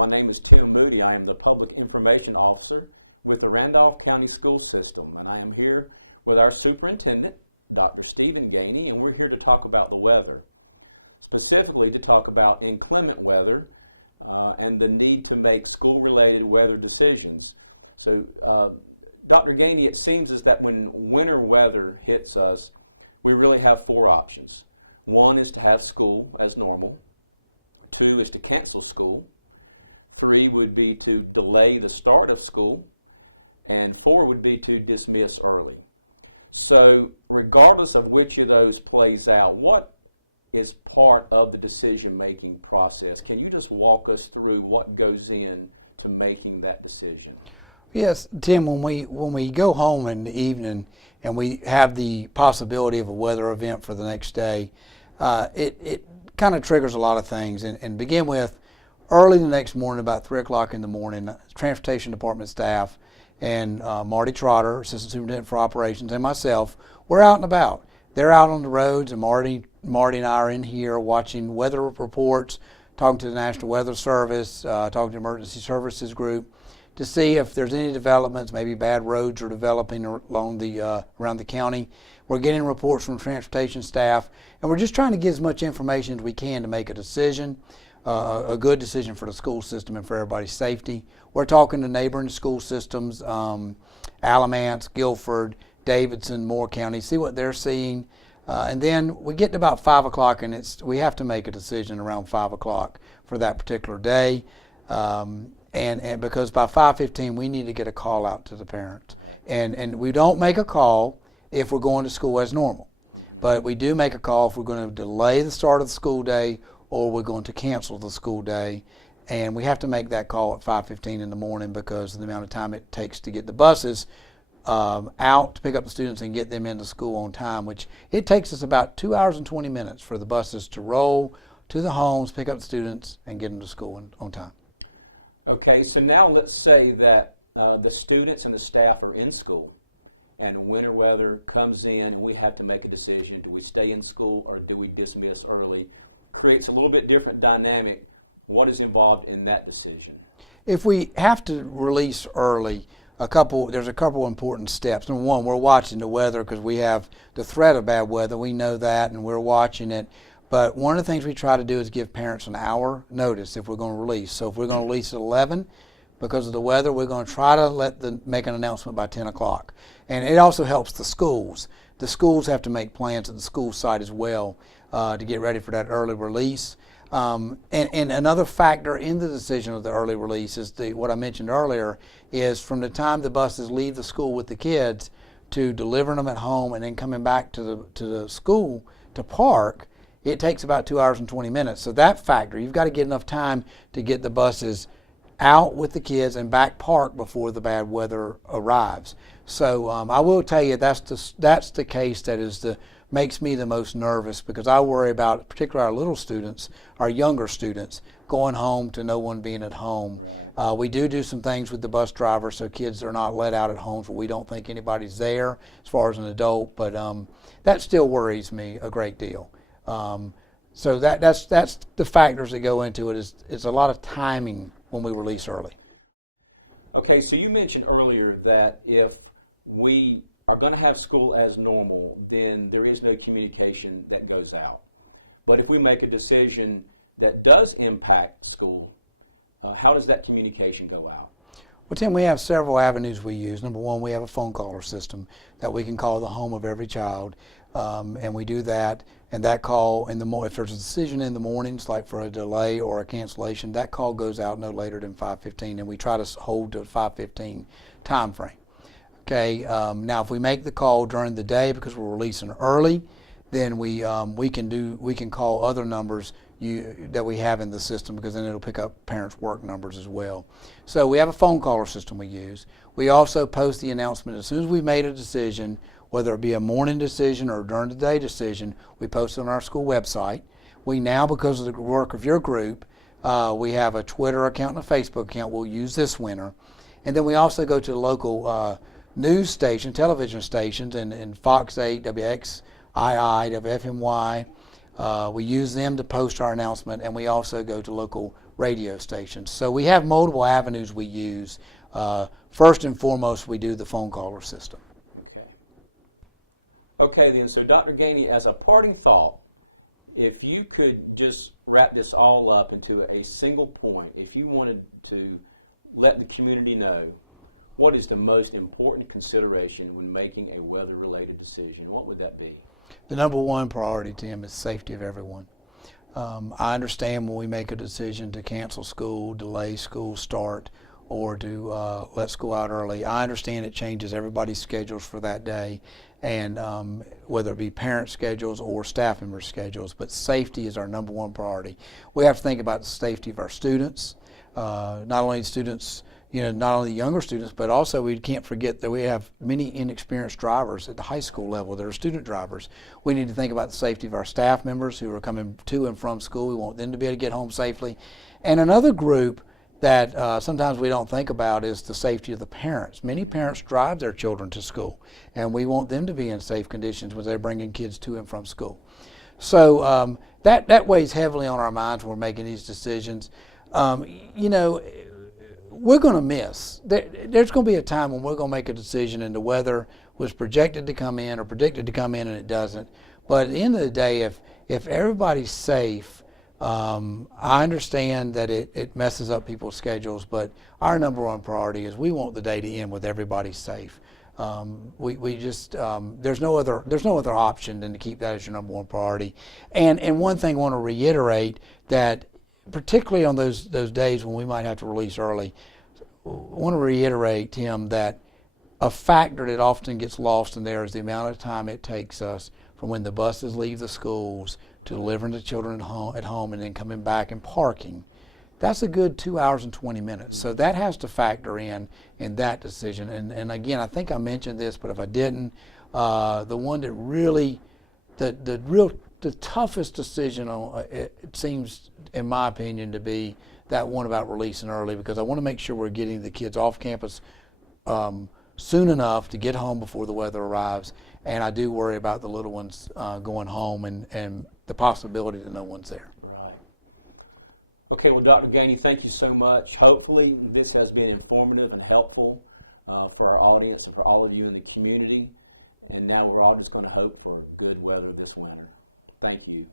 my name is Tim Moody. I am the Public Information Officer with the Randolph County School System, and I am here with our Superintendent, Dr. Gainey, and we're here to talk about the weather, specifically to talk about inclement weather and the need to make school-related weather decisions. So, Dr. Gainey, it seems as that when winter weather hits us, we really have four options. One is to have school as normal. Two is to cancel school. Three would be to delay the start of school. And four would be to dismiss early. So regardless of which of those plays out, what is part of the decision-making process? Can you just walk us through what goes in to making that decision? Yes, Tim, when we go home in the evening and we have the possibility of a weather event for the next day, it kind of triggers a lot of things. And begin with, early the next morning, about 3 o'clock in the morning, Transportation Department staff and Marty Trotter, Assistant Superintendent for Operations, and myself, we're out and about. They're out on the roads, and Marty and I are in here watching weather reports, talking to the National Weather Service, talking to Emergency Services Group, to see if there's any developments, maybe bad roads are developing along the around the county. We're getting reports from transportation staff, and we're just trying to get as much information as we can to make a decision, a good decision for the school system and for everybody's safety. We're talking to neighboring school systems, Alamance, Guilford, Davidson, Moore County, see what they're seeing. And then we get to about 5 o'clock, and we have to make a decision around 5 o'clock for that particular day. And because by 5:15 we need to get a call out to the parents. And we don't make a call if we're going to school as normal. But we do make a call if we're going to delay the start of the school day or we're going to cancel the school day. And we have to make that call at 5:15 in the morning because of the amount of time it takes to get the buses out to pick up the students and get them into school on time, which it takes us about 2 hours and 20 minutes for the buses to roll to the homes, pick up the students, and get them to school on time. Okay, so now let's say that the students and the staff are in school and winter weather comes in and we have to make a decision. Do we stay in school or do we dismiss early? Creates a little bit different dynamic. What is involved in that decision? If we have to release early, there's a couple important steps. Number one, we're watching the weather because we have the threat of bad weather. We know that and we're watching it. But one of the things we try to do is give parents an hour notice if we're going to release. So if we're going to release at 11 because of the weather, we're going to try to make an announcement by 10 o'clock. And it also helps the schools. The schools have to make plans at the school site as well to get ready for that early release. And another factor in the decision of the early release is what I mentioned earlier is from the time the buses leave the school with the kids to delivering them at home and then coming back to the school to park, it takes about 2 hours and 20 minutes. So that factor, you've got to get enough time to get the buses out with the kids and back parked before the bad weather arrives. So I will tell you that's the case that makes me the most nervous because I worry about, particularly our little students, our younger students, going home to no one being at home. We do some things with the bus driver so kids are not let out at homes where we don't think anybody's there as far as an adult, but that still worries me a great deal. So that's the factors that go into it. It's a lot of timing when we release early. Okay, so you mentioned earlier that if we are going to have school as normal, then there is no communication that goes out. But if we make a decision that does impact school, how does that communication go out? Well, Tim, we have several avenues we use. Number one, we have a phone caller system that we can call the home of every child, and we do that. And that call, if there's a decision in the mornings, like for a delay or a cancellation, that call goes out no later than 5:15, and we try to hold to a 5:15 time frame. Okay. Now, if we make the call during the day because we're releasing early, then we can call other numbers that we have in the system because then it'll pick up parents' work numbers as well. So we have a phone caller system we use. We also post the announcement as soon as we've made a decision, whether it be a morning decision or during the day decision, we post it on our school website. We now, because of the work of your group, we have a Twitter account and a Facebook account we'll use this winter. And then we also go to the local news station, television stations, and Fox 8, WXII, WFMY. We use them to post our announcement, and we also go to local radio stations. So we have multiple avenues we use. First and foremost, we do the phone caller system. Okay then, so Dr. Gainey, as a parting thought, if you could just wrap this all up into a single point, if you wanted to let the community know what is the most important consideration when making a weather-related decision, what would that be? The number one priority, Tim, is safety of everyone. I understand when we make a decision to cancel school, delay school start, or to let school out early. I understand it changes everybody's schedules for that day, and whether it be parent schedules or staff member schedules, but safety is our number one priority. We have to think about the safety of our students, not only students, not only younger students, but also we can't forget that we have many inexperienced drivers at the high school level that are student drivers. We need to think about the safety of our staff members who are coming to and from school. We want them to be able to get home safely. And another group that sometimes we don't think about is the safety of the parents. Many parents drive their children to school, and we want them to be in safe conditions when they're bringing kids to and from school. So that weighs heavily on our minds when we're making these decisions. We're going to miss. There's going to be a time when we're going to make a decision and the weather was projected to come in or predicted to come in and it doesn't. But at the end of the day, if everybody's safe, I understand that it messes up people's schedules, but our number one priority is we want the day to end with everybody safe. We just there's no other option than to keep that as your number one priority. And one thing I want to reiterate, that particularly on those days when we might have to release early, I want to reiterate, Tim, that a factor that often gets lost in there is the amount of time it takes us from when the buses leave the schools to delivering the children at home and then coming back and parking. That's a good 2 hours and 20 minutes. So that has to factor in that decision. And again, I think I mentioned this, but if I didn't, the one that really, the toughest decision it seems, in my opinion, to be that one about releasing early, because I want to make sure we're getting the kids off campus soon enough to get home before the weather arrives. And I do worry about the little ones going home and the possibility that no one's there. Right. Okay, well, Dr. Gainey, thank you so much. Hopefully this has been informative and helpful for our audience and for all of you in the community. And now we're all just going to hope for good weather this winter. Thank you.